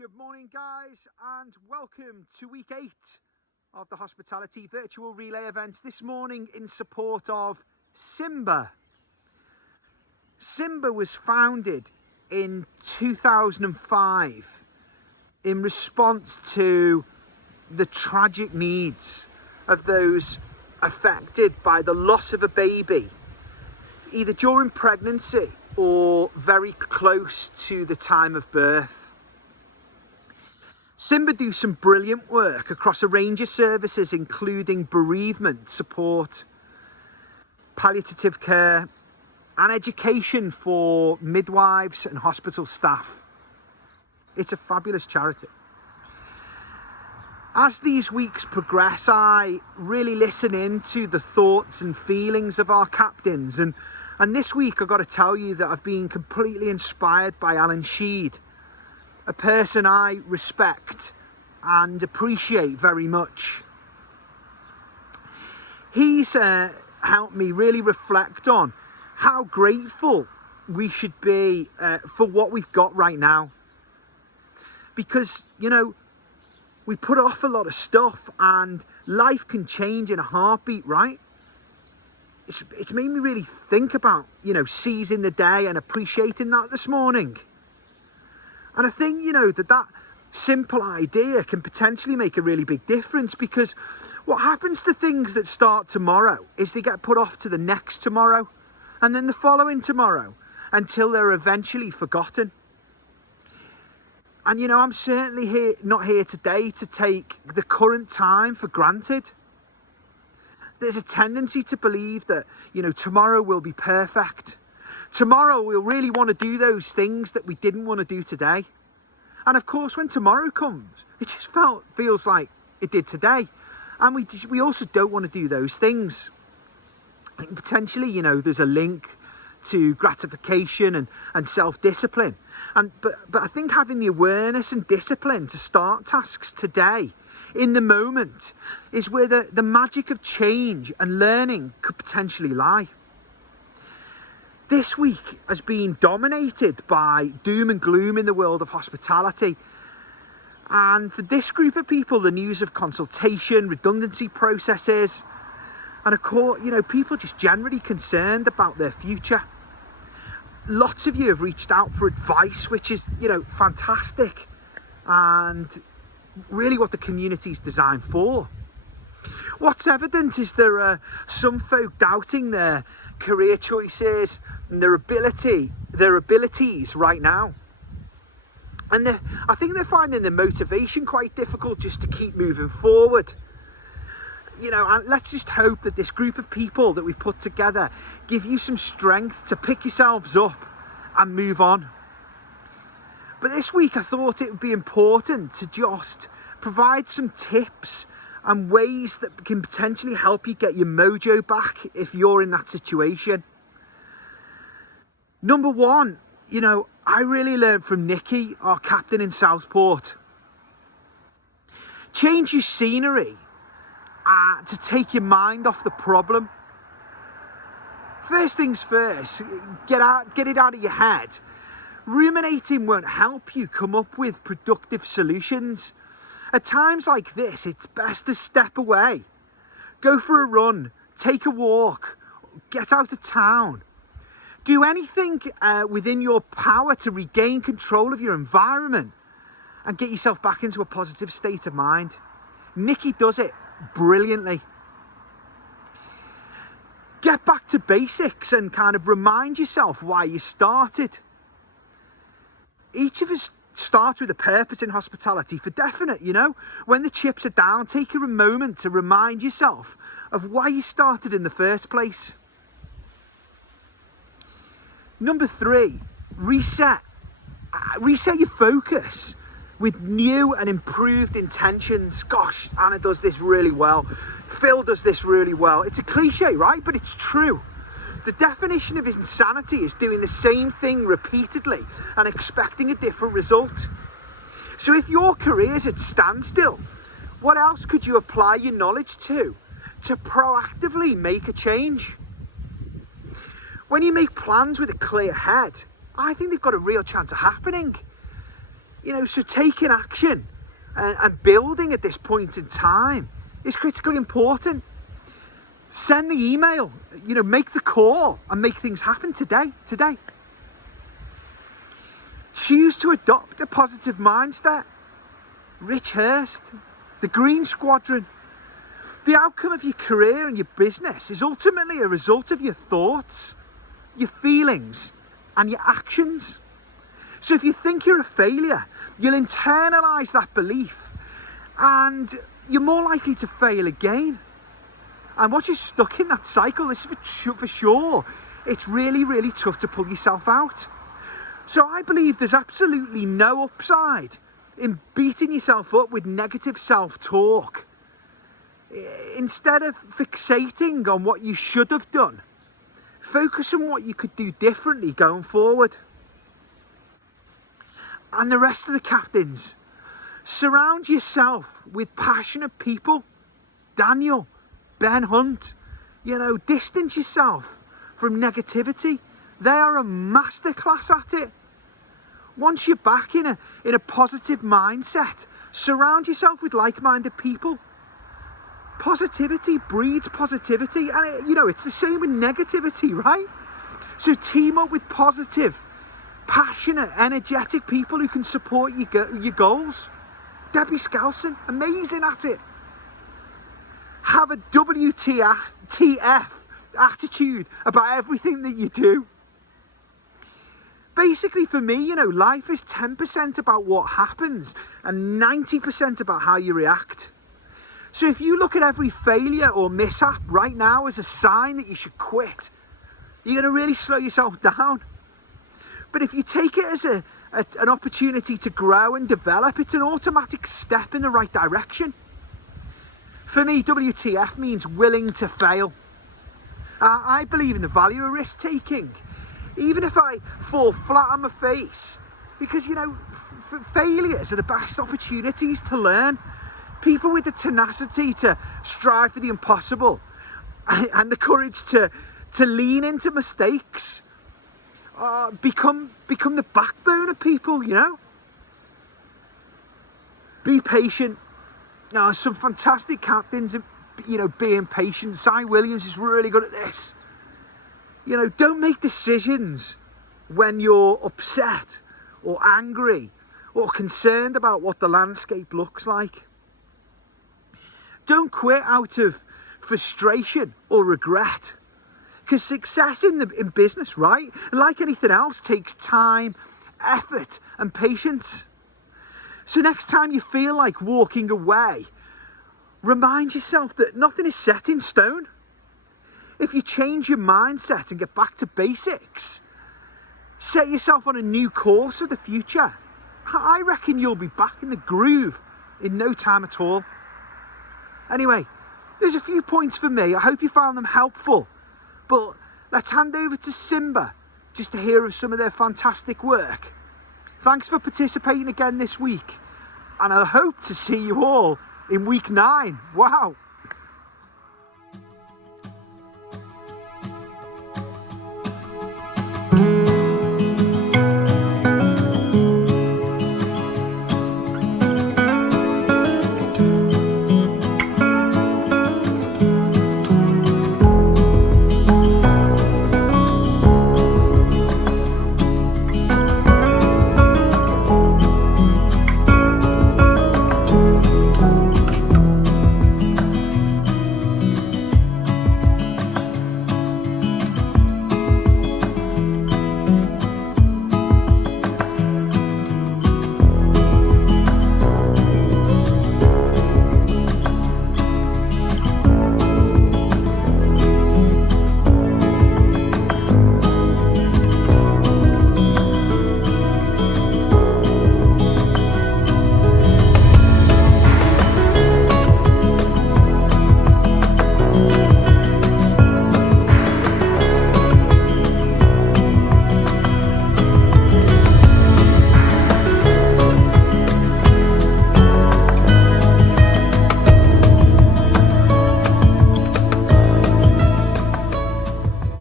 Good morning, guys, and welcome to week 8 of the Hospitality Virtual Relay events. This morning in support of SiMBA. SiMBA was founded in 2005 in response to the tragic needs of those affected by the loss of a baby, either during pregnancy or very close to the time of birth. SiMBA do some brilliant work across a range of services, including bereavement support, palliative care, and education for midwives and hospital staff. It's a fabulous charity. As these weeks progress, I really listen into the thoughts and feelings of our captains. And this week, I've got to tell you that I've been completely inspired by Alan Sheed, a person I respect and appreciate very much. He's helped me really reflect on how grateful we should be for what we've got right now. Because, you know, we put off a lot of stuff and life can change in a heartbeat, right? It's made me really think about, you know, seizing the day and appreciating that this morning. And I think, you know, that simple idea can potentially make a really big difference, because what happens to things that start tomorrow is they get put off to the next tomorrow and then the following tomorrow until they're eventually forgotten. And, you know, I'm certainly not here today to take the current time for granted. There's a tendency to believe that, you know, tomorrow will be perfect. Tomorrow we'll really want to do those things that we didn't want to do today. And of course, when tomorrow comes, it just feels like it did today. And we also don't want to do those things. I think potentially, you know, there's a link to gratification and self-discipline. But I think having the awareness and discipline to start tasks today, in the moment, is where the magic of change and learning could potentially lie. This week has been dominated by doom and gloom in the world of hospitality. And for this group of people, the news of consultation, redundancy processes, and of course, you know, people just generally concerned about their future. Lots of you have reached out for advice, which is, you know, fantastic and really what the community is designed for. What's evident is there are some folk doubting their career choices and their abilities right now. And I think they're finding the motivation quite difficult just to keep moving forward. You know, and let's just hope that this group of people that we've put together give you some strength to pick yourselves up and move on. But this week I thought it would be important to just provide some tips and ways that can potentially help you get your mojo back if you're in that situation. Number one, you know, I really learned from Nikki, our captain in Southport. Change your scenery to take your mind off the problem. First things first, get it out of your head. Ruminating won't help you come up with productive solutions. At times like this, it's best to step away. Go for a run, take a walk, get out of town. Do anything within your power to regain control of your environment and get yourself back into a positive state of mind. Nikki does it brilliantly. Get back to basics and kind of remind yourself why you started. Each of us starts with a purpose in hospitality, for definite, you know. When the chips are down, take a moment to remind yourself of why you started in the first place. Number 3, reset. Reset your focus with new and improved intentions. Gosh, Anna does this really well. Phil does this really well. It's a cliche, right? But it's true. The definition of insanity is doing the same thing repeatedly and expecting a different result. So if your career's at standstill, what else could you apply your knowledge to proactively make a change? When you make plans with a clear head, I think they've got a real chance of happening. So taking action and building at this point in time is critically important. Send the email, make the call and make things happen today. Choose to adopt a positive mindset. Rich Hurst, the Green Squadron. The outcome of your career and your business is ultimately a result of your thoughts, your feelings, and your actions. So if you think you're a failure, you'll internalize that belief and you're more likely to fail again. And once you're stuck in that cycle, this is for sure, it's really, really tough to pull yourself out. So I believe there's absolutely no upside in beating yourself up with negative self-talk. Instead of fixating on what you should have done, focus on what you could do differently going forward. And the rest of the captains, surround yourself with passionate people. Daniel, Ben Hunt, distance yourself from negativity. They are a masterclass at it. Once you're back in a positive mindset, surround yourself with like-minded people. Positivity breeds positivity, and it's the same with negativity, right? So team up with positive, passionate, energetic people who can support your goals. Debbie Skelson, amazing at it. Have a WTF attitude about everything that you do. Basically, for me, life is 10% about what happens and 90% about how you react. So if you look at every failure or mishap right now as a sign that you should quit, you're going to really slow yourself down. But if you take it as an opportunity to grow and develop, it's an automatic step in the right direction. For me, WTF means willing to fail. I believe in the value of risk taking. Even if I fall flat on my face, because failures are the best opportunities to learn. People with the tenacity to strive for the impossible and the courage to lean into mistakes become the backbone of people. Be patient. Some fantastic captains, being patient. Si Williams is really good at this. Don't make decisions when you're upset or angry or concerned about what the landscape looks like. Don't quit out of frustration or regret. Because success in business, right, like anything else, takes time, effort and patience. So next time you feel like walking away, remind yourself that nothing is set in stone. If you change your mindset and get back to basics, set yourself on a new course for the future, I reckon you'll be back in the groove in no time at all. Anyway, there's a few points for me. I hope you found them helpful. But let's hand over to SiMBA just to hear of some of their fantastic work. Thanks for participating again this week. And I hope to see you all in week 9. Wow.